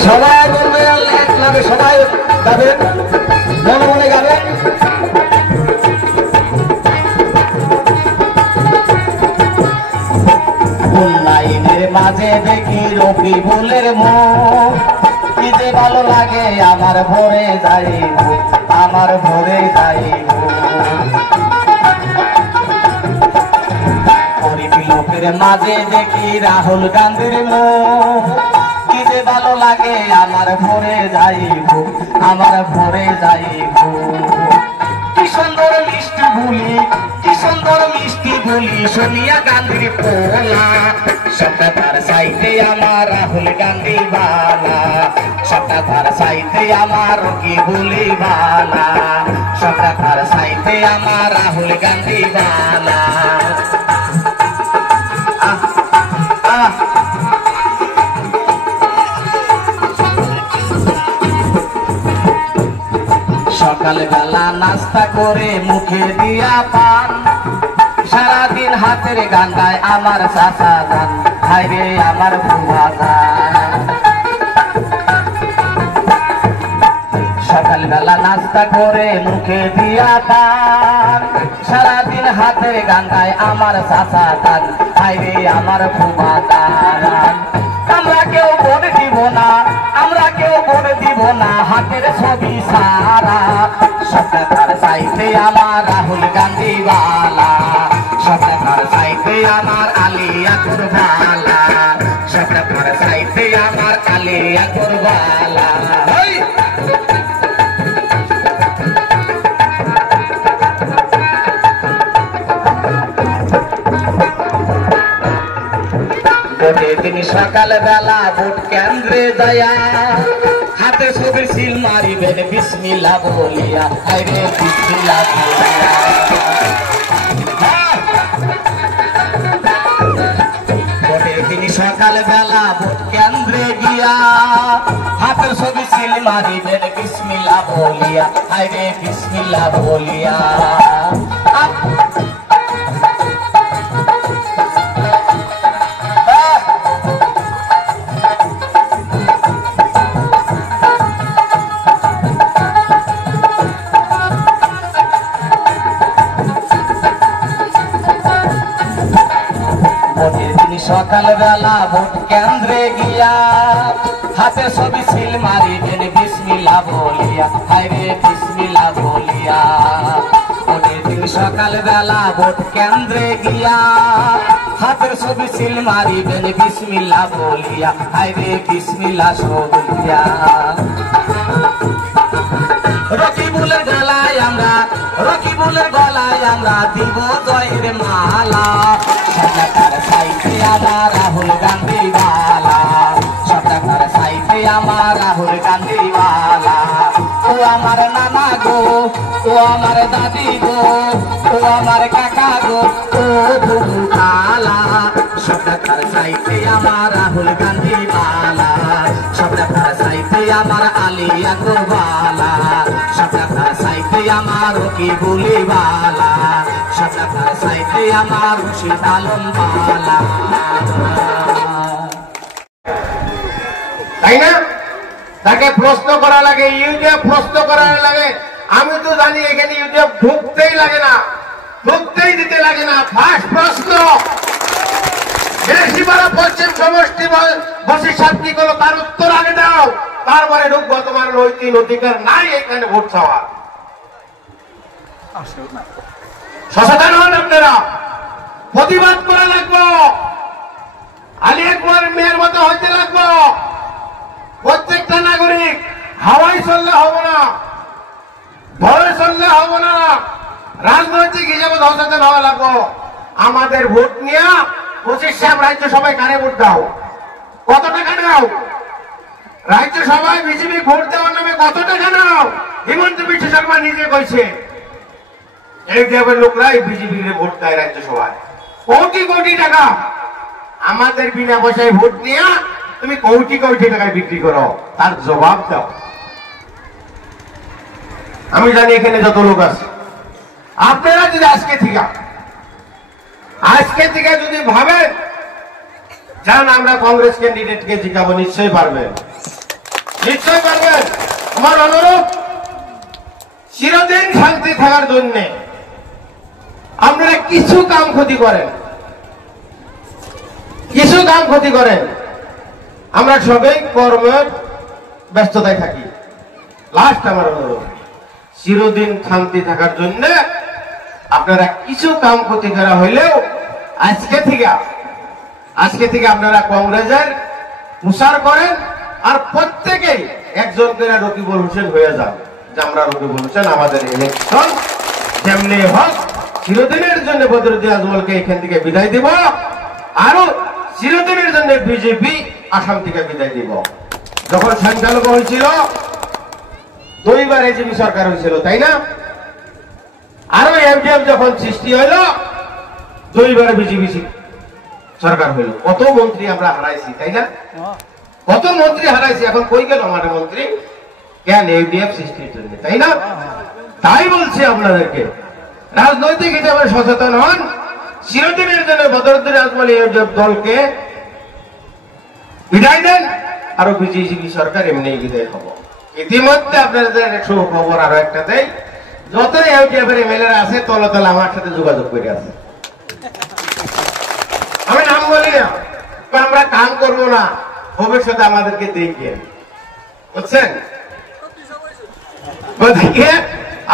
সবাই বলবে একলাগে সবাই গাবেন মনে মনে গাবেন লাইনের মাঝে দেখি রবি ফুলের মুখ কি যে ভালো লাগে আমার ভরে যাই আমার ভরে যাই গরিবী লোকের মাঝে দেখি রাহুল গান্ধীর মুখ কি যে ভালো লাগে আমার ভরে যাই আমার ভরে যাই কি সুন্দর মিষ্টি বলি কি সুন্দর মিষ্টি বলি সোনিয়া গান্ধীর পোলা সবটা তার সাইতে আমার রাহুল গান্ধী বালা সবটা তার সাইতে আমার কি বলি বালা সবটা তার সাইতে আমার রাহুল গান্ধী বালা সকালবেলা নাস্তা করে মুখে দিয়া পান সারাদিন হাতের গান্ডায় আমার চাচা যান হায়রে আমার ফুয়া যান সকালবেলা নাস্তা করে মুখে দিয়া পান সারাদিন হাতের গান্ডায় আমার চাচা যান হায়রে আমার ফুয়া যান আমরা কেউ ভোট দিব না আমরা কেউ ভোট দিব না হাতের ছবি সারা সবটা তার চাইতে আমার রাহুল গান্ধী বালা সবটা তার চাইতে আমার আলিয়া কুরবালা সবটা তার চাইতে আমার আলিয়া কুরবালা তিনি সকালবেলা ভোট কেন্দ্রে যায়া হাতে ছবির সিল মারিবেন বিসমিল্লাহ বলিয়া আরে বিসমিল্লাহ বলিয়া তিনি সকালবেলা ভোট কেন্দ্রে গিয়া হাতে ছবি সিল মারিবেন বিসমিল্লাহ বলিয়া আরে বিসমিল্লাহ বলিয়া সকালবেলা ভোট কেন্দ্রে গিয়া হাতে ছবি সিল মারিবেন বিসমিল্লাহ বলিয়া হায়রে বিসমিল্লাহ বলিয়া দিন সকালবেলা ভোট কেন্দ্রে গিয়া হাতের ছবি সিল মারিবেন বিসমিল্লাহ বলিয়া হায়রে বিসমিল্লাহ বলিয়া রকিবুলের গলায় আমরা রকিবুলের গলায় আমরা দিব জয়ের মালা সবটা তার সাইতে আমার রাহুল গান্ধী বালা সবটা তার সাইতে আমার রাহুল গান্ধী বালা ও আমার নানা গো ও আমার দাদি গো ও আমার কাকা গো ও বুবু কালা সবটা তার সাইতে আমার রাহুল গান্ধী বালা সবটা তার সাইতে আমার আলিয়া কুরবালা সবটা তার সাইতে আমার কি বলি বালা সবটা তার সাইতে আমার রশিদ আলম বালা তাই না তাকে প্রশ্ন করা লাগে ইউটিউব প্রশ্ন করা লাগে আমি তো জানি এখানে ইউটিউব ঢুকতেই লাগে না ঢুকতেই দিতে লাগে না ফার্স্ট প্রশ্ন বেশিবার পশ্চিম সমষ্টি বসে সাথী করলো তার উত্তর আগে দাও তারপরে ঢুকবো তোমার নৈতিক অধিকার নাই এখানে ভোট চাওয়া সচেতন হন আপনারা প্রতিবাদ করা লাগবো আলী আকবর মেয়ের মতো হইতে লাগবো প্রত্যেকটা নাগরিক হাওয়াই চললে হবে না ভয়ে চললে হবে না রাজনৈতিক হিসাবে সচেতন হওয়া লাগবো আমাদের ভোট নিয়ে 25 সাহেব রাজ্য সবাই কানে ভোট দাও কত টাকা নাও রাজ্য সভায় বিজেপি ভোট দেওয়ার নামে কত টাকা নাও হিমন্ত বিশ্ব শর্মা নিজে কইছে এই দেবের লোকরাই বিজেপির ভোট দেয় রাজ্য সভায় কোটি কোটি টাকা আমাদের বিনা পয়সায় ভোট নিয়ে তুমি কোটি কোটি টাকায় বিক্রি করো তার জবাব দাও আমি জানি এখানে যত লোক আছে আপনারা যদি আজকে থেকে যদি ভাবেন জান আমরা কংগ্রেস ক্যান্ডিডেটকে জিতাবো নিশ্চয়ই পারবেন নিশ্চয় পারবেন। আমার অনুরোধ, চিরদিন শান্তি থাকার জন্য আপনারা কিছু কাম ক্ষতি করেন, আমরা সবাই কর্মের ব্যস্ততায় থাকি। লাস্ট আমার অনুরোধ, চিরদিন শান্তি থাকার জন্য আপনারা কিছু কাম ক্ষতি করা হইলেও আজকে থেকে আপনারা কংগ্রেসের প্রচার করেন, আর প্রত্যেকেই একজন করে রকিবুল হোসেন হয়ে যান, যে আমরা রকিবুল হোসেন আমাদের ইলেকশন যেমনি হোক চিরদিনের জন্য বদরুদ্দিন আজমলকে এখান থেকে বিদায় দিব, আরো চিরদিনের জন্য বিজেপি আসাম থেকে বিদায় দিব। যখন সংখ্যালঘু হয়েছিল 2বার এজিপি সরকার হয়েছিল, তাই না? আরো এমডিএফ যখন সৃষ্টি হইল 2বার বিজেপি সরকার হইল। কত মন্ত্রী আমরা হারাইছি, তাই না? কত মন্ত্রী হারাইছি, এখন কই গেল আমাদের মন্ত্রী? কেন? এমডিএফ সৃষ্টির জন্য, তাই না? তাই বলছি আপনাদেরকে, রাজনৈতিক হিসাবে সচেতন হন, চিরদিনের জন্য বদরুদ্দিন আজমল এমডিএফ দলকে বিদায় দেন, আরো বিজেপি সরকার এমনি বিদায় হব। ইতিমধ্যে আপনাদের সুখবর আরো একটা দেয়, যত এমডিএফ এর এমএলএ আছে তলে তলে আমার সাথে যোগাযোগ করে আছে। আমি নাম বলি না, আমরা কাম করবো না, ভবিষ্যতে আমাদেরকে দেখিয়ে, বুঝছেন?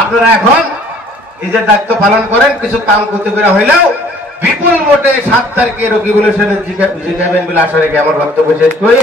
আপনারা এখন নিজের দায়িত্ব পালন করেন, কিছু কাম করতে করে হইলেও বিপুল ভোটে 7 তারিখে রকিবুল হোসেনের জিতাবেন বলে আশা রেখে আমার বক্তব্য শেষ করি।